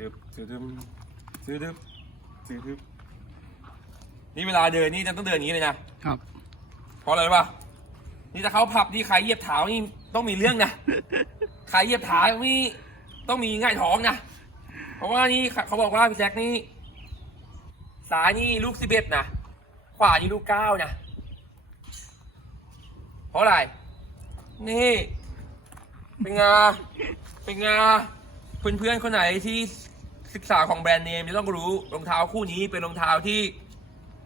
ดึบซื้อดึบซื้อดึบซื้อดึบนี่เวลาเดินนี่จะต้องเดินอย่างนี้เลยนะ ครับ เพราะอะไรรู้ป่ะ นี่จะเข้าผับนี่ใครเหยียบเท้านี่ต้องมีเรื่องนะ ใครเหยียบเท้านี่ต้องมีง่ายท้องนะ เพราะว่านี่เขาบอกว่าพี่แจ็คนี่ซ้ายนี่ลูกสิบเอ็ดนะ ขวานี่ลูกเก้านะ เพราะอะไร นี่ เป็นไงา เป็นไงา เพื่อนๆคนไหนที่ ศึกษาของแบรนด์เนมจะต้องรู้รองเท้าคู่นี้เป็นรองเท้าที่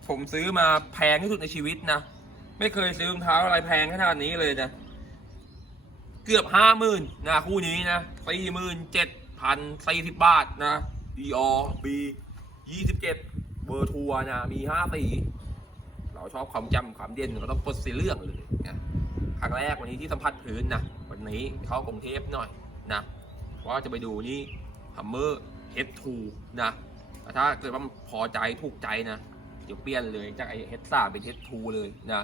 ผมซื้อมาแพงที่สุดในชีวิตนะ ไม่เคยซื้อรองเท้าอะไรแพงขนาดนี้เลยนะ เกือบห้าหมื่นนะคู่นี้นะสี่หมื่นเจ็ดพันสี่สิบบาทนะดีอบียี่สิบเจ็ดเบอร์ทัวร์นะ มีห้าสีเราชอบความจำความเด่นก็ต้องกดสีเรื่องเลยนะครั้งแรกวันนี้ที่สัมผัสพื้นนะ วันนี้เข้ากรุงเทพหน่อยนะว่าจะไปดูนี่ฮัมเมอร์ เฮดทูนะแต่ถ้าเกิดว่าพอใจถูกใจนะ เดี๋ยวเปลี่ยนเลยจากไอเฮดซ่าเป็นเฮดทูเลยนะ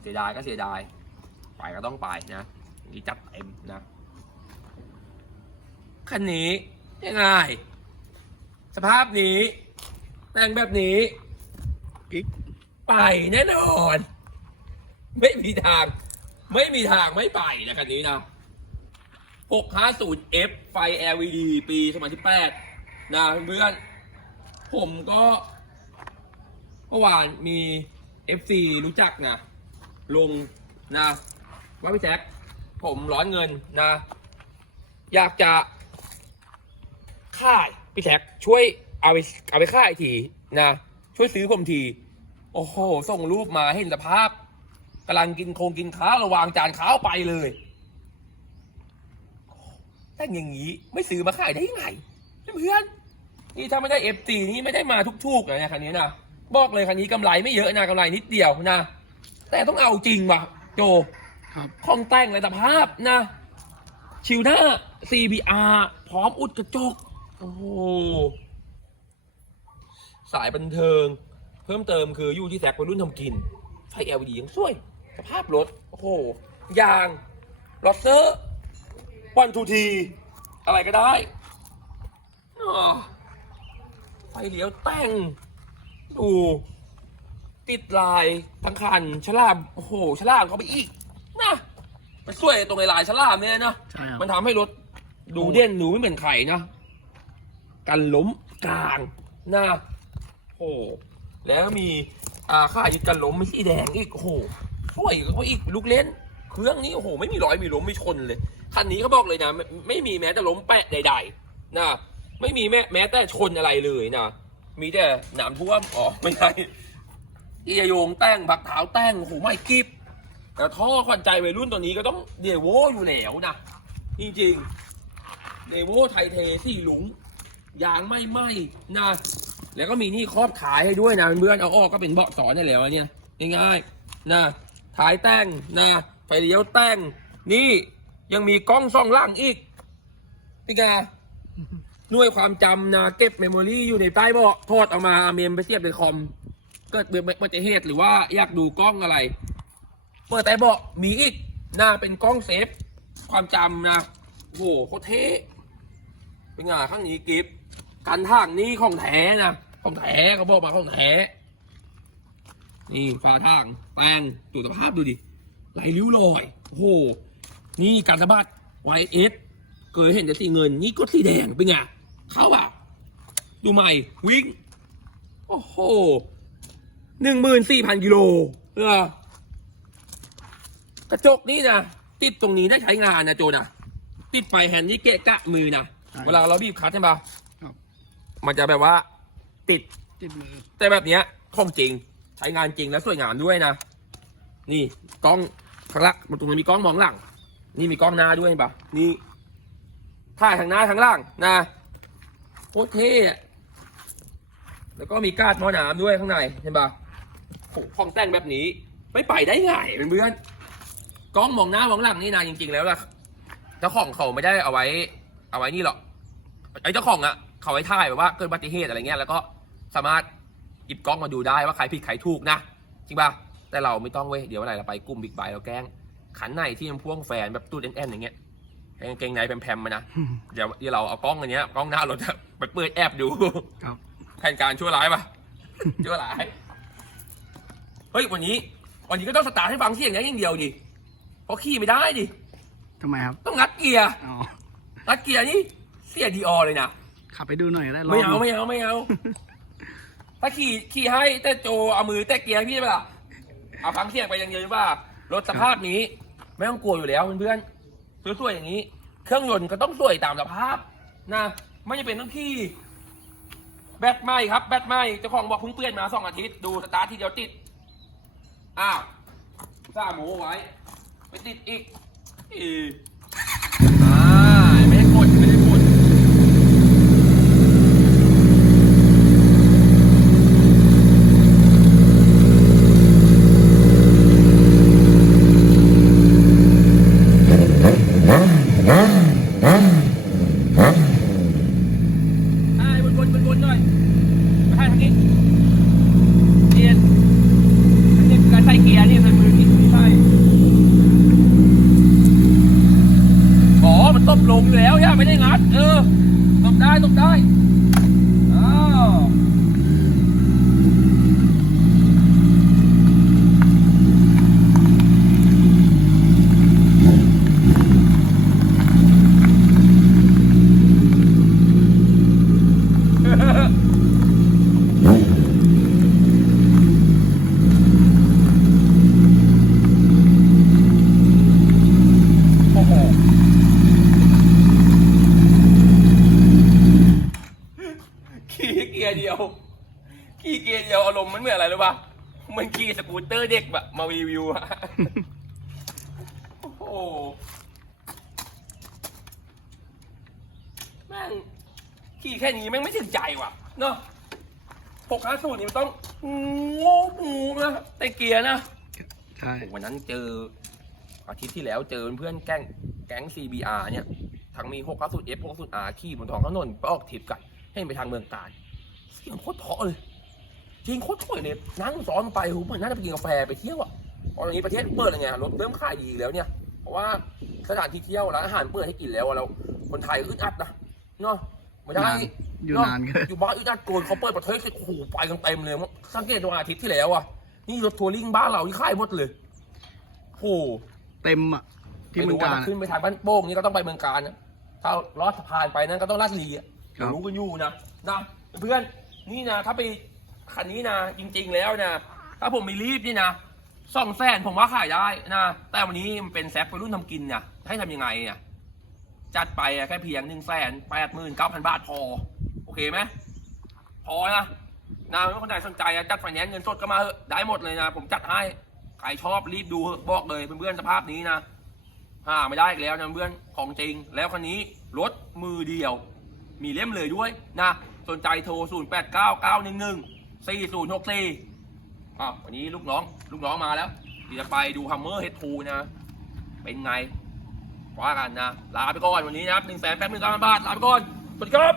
เสียดายก็เสียดาย ไปก็ต้องไปนะนี่จัดเต็มนะคันนี้ยังไงสภาพนี้ แต่งแบบนี้กิ๊กไปแน่นอน ไม่มีทาง ไม่มีทางไม่ไปนะคันนี้นะ 650F ไฟ LED ปี 2018 นะเพื่อนผมก็เมื่อวานมี FC รู้จักนะลงนะว่าพี่แจ็คผมร้อนเงินนะ อยากจะค่ายพี่แจ็คช่วยเอาไปเอาไปค่ายทีนะ ช่วยซื้อผมที โอ้โห ส่งรูปมาให้เห็นสภาพกำลังกินโครงกินข้าวระวางจานข้าวไปเลยแต่อย่างนี้ไม่ซื้อมาขายได้ยังไงเพื่อน นี่ถ้าไม่ได้เอฟซีนี่ไม่ได้มาทุกๆเลยนะคันนี้นะบอกเลยคันนี้กำไรไม่เยอะนะกำไรนิดเดียวนะ แต่ต้องเอาจริงว่ะ โจครับของแต่งเลยสภาพนะ ชิวหน้า CBR พร้อมอุดกระจก โอ้โหสายบันเทิง เพิ่มเติมคืออยู่ที่แซกวัยรุ่นทำกิน ไฟ LED ยังสวยสภาพรถ โอ้โห ยางลอตเตอร์วันทูที อะไรก็ได้อ้อ ไฟเลี้ยวแต่ง ดู ติดลายทั้งคันฉลามโอ้โหฉลามเขาไปอีกนะมันสวยตรงในลายฉลามเนี่ยนะใช่ครับ มันทำให้รถดูเด่นดูไม่เหมือนใครนะ กันล้มกลางนะโอ้แล้วมีอ่าค่ายึดกันล้มไม่สีแดงอีกโอ้โหสวยก็อีกลูกเล่น เครื่องนี้โอ้โหไม่มีรอยมีล้มไม่ชนเลยคันนี้เขาบอกเลยนะไม่ไม่มีแม้แต่ล้มแปะใด ๆ นะ ไม่มีแม้แม้แต่ชนอะไรเลยนะมีแต่หนามท่วมอ๋อไม่ใช่เอียโยงแต่งผักเท้าแต่งโอ้โหไม่กิบแต่ท่อขวัญใจวัยรุ่นตัวนี้ก็ต้องเดโวอยู่แล้วนะจริงๆเดโวไทเทสี่หลุงยางไม่ไหมนะแล้วก็มีนี่ครอบขายให้ด้วยนะเพื่อนเอาออกก็เป็นเบาะสอนได้แล้วเนี่ยง่ายๆนะท้ายแต่งนะไฟเลี้ยวแต่งนี่ยังมีกล้องส่องล่างอีกพี่กา หน่วยความจำนะเก็บเมมโมรีอยู่ในใต้เบาะถอดออกมาเอาเมมไปเสียบในคอมเกิดเกิดอุบัติเหตุหรือว่าอยากดูกล้องอะไร เปิดใต้เบาะมีอีกหนะเป็นกล้องเซฟ ความจำนะโหโคตรเท่เป็นไงข้างนี้กิฟกันทางนี้ของแท้นะของแท้เขาบอกมาของแท้นี่ฝาทางแปลงตรวจสภาพดูดิไหลริ้วรอยโอ้โหนี่การสะบัด YS เคยเห็นแต่สีเงิน นี่ก็สีแดงเป็นไง เขาอะดูใหม่วิ่ง โอ้โหหนึ่งหมื่นสี่พันกิโลเออกระจกนี่นะติดตรงนี้ได้ใช้งานนะโจนะติดไฟแฮนด์นี่เกะกะมือนะใช่เวลาเราบีบคลัตช์ใช่ปะครับมันจะแบบว่า ติดติดมือแต่แบบเนี้ยของจริงใช้งานจริงและสวยงามด้วยนะนี่กล้องข้างหลังตรงนี้มีกล้องมองหลัง นี่มีกล้องหน้าด้วยเห็นปะนี่ถ่ายทางหน้าทางหล่างนะ โคตรเท่แล้วก็มีกาดมอหนามด้วยข้างในเห็นปะโอ้ของแต่งแบบนี้ ไม่ไปได้ไงเพื่อนกล้องมองหน้ามองหลังนี่นะจริง ๆ แล้วล่ะเจ้าของเขาไม่ได้เอาไว้ เอาไว้นี่หรอกไอ้เจ้าของอะเขาไว้ถ่ายแบบว่าเกิดอุบัติเหตุอะไรเงี้ยแล้วก็สามารถหยิบกล้องมาดูได้ว่าใครผิดใครถูกนะจริงป่ะแต่เราไม่ต้องเว้ยเดี๋ยววันไหนเราไปกลุ่มบิ๊กไบเราแกล้งขันไหนที่มันพ่วงแฟนแบบตูดแอนๆอย่างเงี้ย กางเกงในแพมๆมานะ เดี๋ยวเดี๋ยวเราเอากล้องอันเนี้ยกล้องหน้ารถอะไปเปิดแอบดูครับ แผนการชั่วร้ายปะ ชั่วร้าย เฮ้ยวันนี้ วันนี้ก็ต้องสตาร์ทให้ฟังเสียงนี้อย่างเดียวดิ เพราะขี่ไม่ได้ดิ ทำไมครับ ต้องงัดเกียร์ อ๋อ งัดเกียร์นี่เสียดีออเลยนะ ขับไปดูหน่อยก็ได้ลงไม่เอาไม่เอาไม่เอา ถ้าขี่ขี่ให้แต่โจเอามือแตะเกียร์ให้พี่ได้ปะล่ะเอาฟังเสียงไปอย่างเดียวดีว่ารถสภาพนี้ ไม่ต้องกลัวอยู่แล้วเพื่อนๆ สวยๆอย่างนี้ เครื่องยนต์ก็ต้องสวยตามสภาพนะไม่จำเป็นต้องขี่ แบตไหมครับแบตไหมเจ้าของบอกเพิ่งเปลี่ยนมาสองอาทิตย์ดูสตาร์ททีเดียวติดอ้าวซ่าหมูไว้ ไปติดอีกอีอ่าไม่ได้กดไม่ได้กด ใช่วนๆวนๆหน่อยไปให้ทางนี้เกียร์นี่การใส่เกียร์นี่ใส่มือนี่ไม่ใช่อ๋อ มันตบลงอยู่แล้วย่า ไม่ได้งัด เออตบได้ตบได้อ้าวโอ้โหขี่เกี ยร์เดียว ขี่เกียร์เดียวอารมณ์มันเหมือนอะไรรู้ป่ะเหมันขี่สกูตเตอร์เด็กแบบมารีวิวอะโอ้โหแม่งขี่แค่นี้แม่งไม่ถึงใจว่ะเนาะหกห้าสูตรนี่มันต้องโง่งูนะแต่เกียร์นะใช่วันนั้นเจออาทิตย์ที่แล้วเจอเพื่อนแก๊งแก๊ง CBR เนี่ย ทั้งมี6 9 0 F 6 0 R ขี่บนท้องถนนไปออกทริปกัน ให้ไปทางเมืองการ เสียงโคตรเพราะเลยจริงโคตรสวยเลยนั่งซ้อนไปหูเหมือนน่าจะไปกินกาแฟไปเที่ยวอะตอนนี้ประเทศเปิดอะไรเงี้ยรถเริ่มขายดีแล้วเนี่ย เพราะว่าสถานที่เที่ยวร้านอาหารเปิดให้กินแล้วอะเราคนไทยอึดอัดนะเนาะไม่ได้นานอยู่เะนานเกินอยู่บ้านอึดอัดโกนเขาเปิดประเทศสิโอ้โหไปกันเต็มเลยสังเกตดูอาทิตย์ที่แล้วอะนี่รถทัวริงบ้านเราที่ขายหมดเลยโอ้โหเต็มอะที่ไม่เมือรู้งว่าการจะขึ้นไปทางบ้านโป่งนี่ก็ต้องไปเมืองการนะถ้าลอดสะพานไปนั้นก็ต้องลาดลีอะครับเดี๋ยวรู้กันอยู่นะนะ เพื่อนนี่นะถ้าไปคันนี้นะจริง ๆ แล้วนะถ้าผมมีรีบนี่นะสองแสนผมว่าขายได้นะแต่วันนี้มันเป็นแซฟไปรุ่นทำกินเนี่ยให้ทำยังไงอะจัดไปแค่เพียงหนึ่งแสนแปดหมื่นเก้าพันบาทพอ โอเคไหมพอนะนะไม่คนไหนสนใจจัดไฟแนนซ์เงินสดก็มาเถอะได้หมดเลยนะ ผมจัดให้ใครชอบรีบดูบอกเลยเพื่อนๆสภาพนี้นะหาไม่ได้อีกแล้วนะเพื่อนของจริง แล้วคันนี้รถมือเดียว มีเล่มเลยด้วยนะ สนใจโทร 0 8 9 9 1 1 4 0 6 4อะวันนี้ลูกน้องลูกน้องมาแล้วเดี๋ยวจะไปดูฮัมเมอร์เฮดทูนะ เป็นไงว่ากันนะ ลาไปก่อนวันนี้นะครับ1 8 1 9 0 0 0บาท ลาไปก่อน สวัสดีครับ